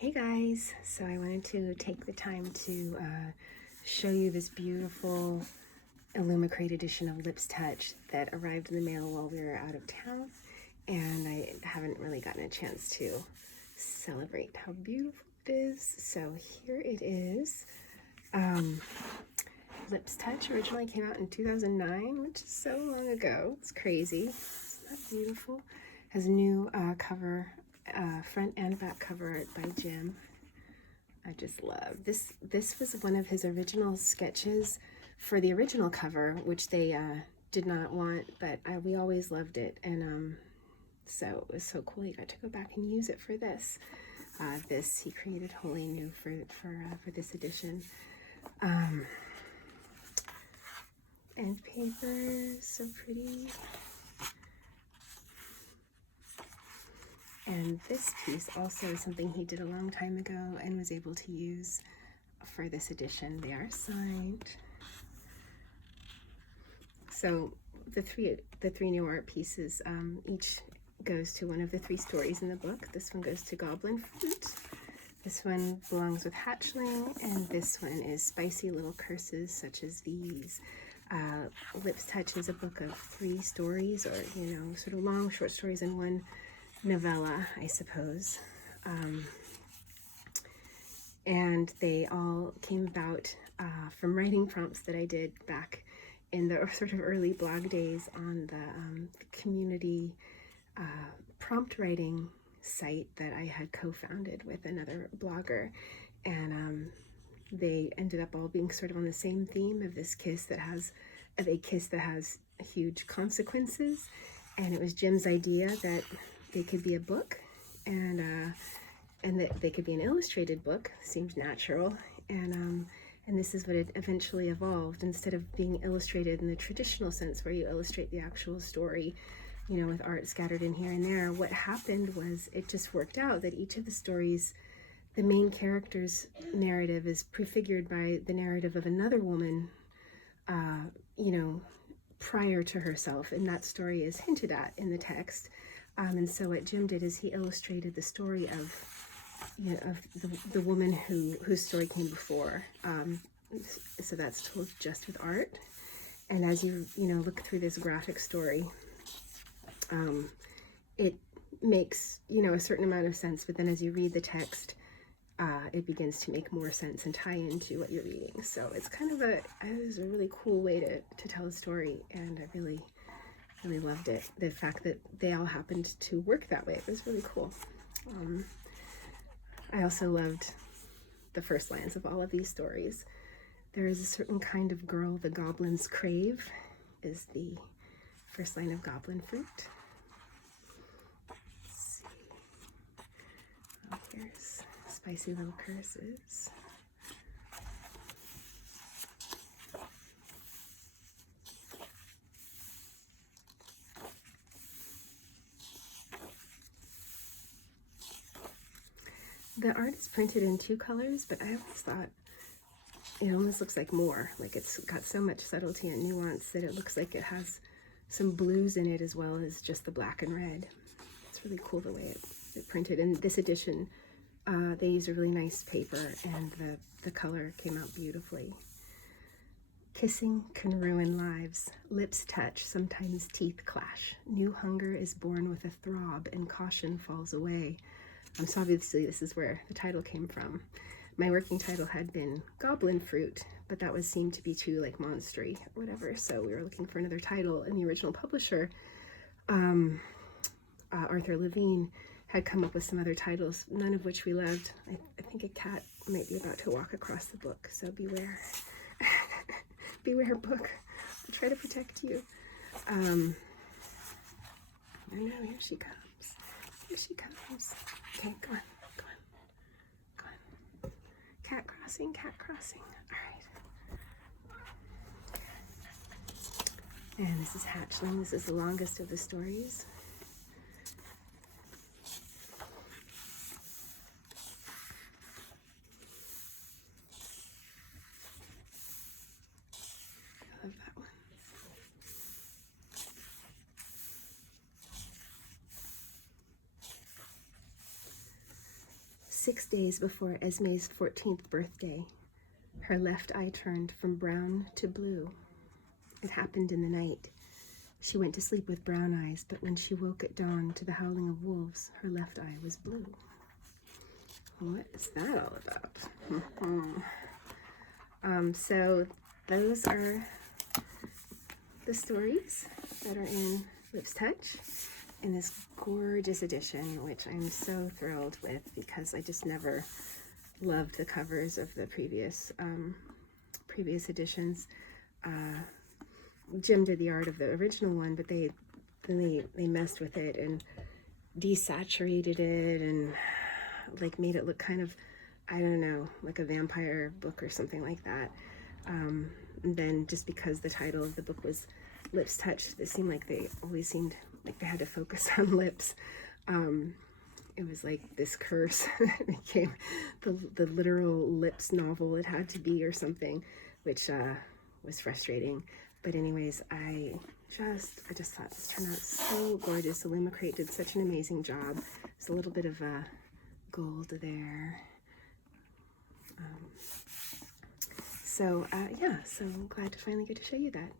Hey guys, so I wanted to take the time to show you this beautiful Illumicrate edition of lipstouch that arrived in the mail while we were out of town, and I haven't really gotten a chance to celebrate how beautiful it is. So here it is. Lipstouch originally came out in 2009, which is so long ago. It's crazy. Isn't that beautiful? Has a new cover, front and back cover art by Jim. I just love this. This was one of his original sketches for the original cover, which they did not want, but we always loved it, and so it was so cool he got to go back and use it for this. This he created wholly new for this edition. And paper, so pretty. And this piece also is something he did a long time ago and was able to use for this edition. They are signed. So the three new art pieces each goes to one of the three stories in the book. This one goes to Goblin Fruit. This one belongs with Hatchling, and this one is Spicy Little Curses Such as These. Lipstouch is a book of 3 stories, or sort of long short stories in one novella, I suppose. And they all came about from writing prompts that I did back in the sort of early blog days on the community prompt writing site that I had co-founded with another blogger, and they ended up all being sort of on the same theme of this kiss that has huge consequences. And it was Jim's idea that they could be a book, and that they could be an illustrated book. Seemed natural, and this is what it eventually evolved. Instead of being illustrated in the traditional sense, where you illustrate the actual story, with art scattered in here and there, what happened was it just worked out that each of the stories, the main character's narrative is prefigured by the narrative of another woman, prior to herself, and that story is hinted at in the text. And so what Jim did is he illustrated the story of the woman whose story came before. So that's told just with art. And as you look through this graphic story, it makes a certain amount of sense. But then as you read the text, it begins to make more sense and tie into what you're reading. So it's kind of it was a really cool way to tell a story, and I really loved it. The fact that they all happened to work that way, it was really cool. I also loved the first lines of all of these stories. There is a certain kind of girl the goblins crave, is the first line of Goblin Fruit. Let's see. Oh, here's Spicy Little Curses. The art is printed in 2 colors, but I always thought it almost looks like more. Like it's got so much subtlety and nuance that it looks like it has some blues in it as well as just the black and red. It's really cool the way it printed. In this edition, they used a really nice paper, and the color came out beautifully. Kissing can ruin lives. Lips touch, sometimes teeth clash. New hunger is born with a throb, and caution falls away. So obviously this is where the title came from. My working title had been Goblin Fruit, but that seemed to be too monstery or whatever, so we were looking for another title, and the original publisher, Arthur Levine, had come up with some other titles, none of which we loved. I think a cat might be about to walk across the book, so beware. Beware, book. I'll try to protect you. I know, here she comes. Here she comes. Okay, go on. Cat crossing, cat crossing. All right. And this is Hatchling. This is the longest of the stories. I love that one. 6 days before Esme's 14th birthday, her left eye turned from brown to blue. It happened in the night. She went to sleep with brown eyes, but when she woke at dawn to the howling of wolves, her left eye was blue. What is that all about? So those are the stories that are in lipstouch in this gorgeous edition, which I'm so thrilled with because I just never loved the covers of the previous editions. Jim did the art of the original one, but they messed with it and desaturated it and like made it look kind of, I don't know, like a vampire book or something like that. And then just because the title of the book was Lipstouch, it seemed like they always seemed like they had to focus on lips. It was like this curse. It became the literal lips novel it had to be or something, which was frustrating. But anyways, I just thought this turned out so gorgeous. Illumicrate did such an amazing job. There's a little bit of gold there. Yeah, so I'm glad to finally get to show you that.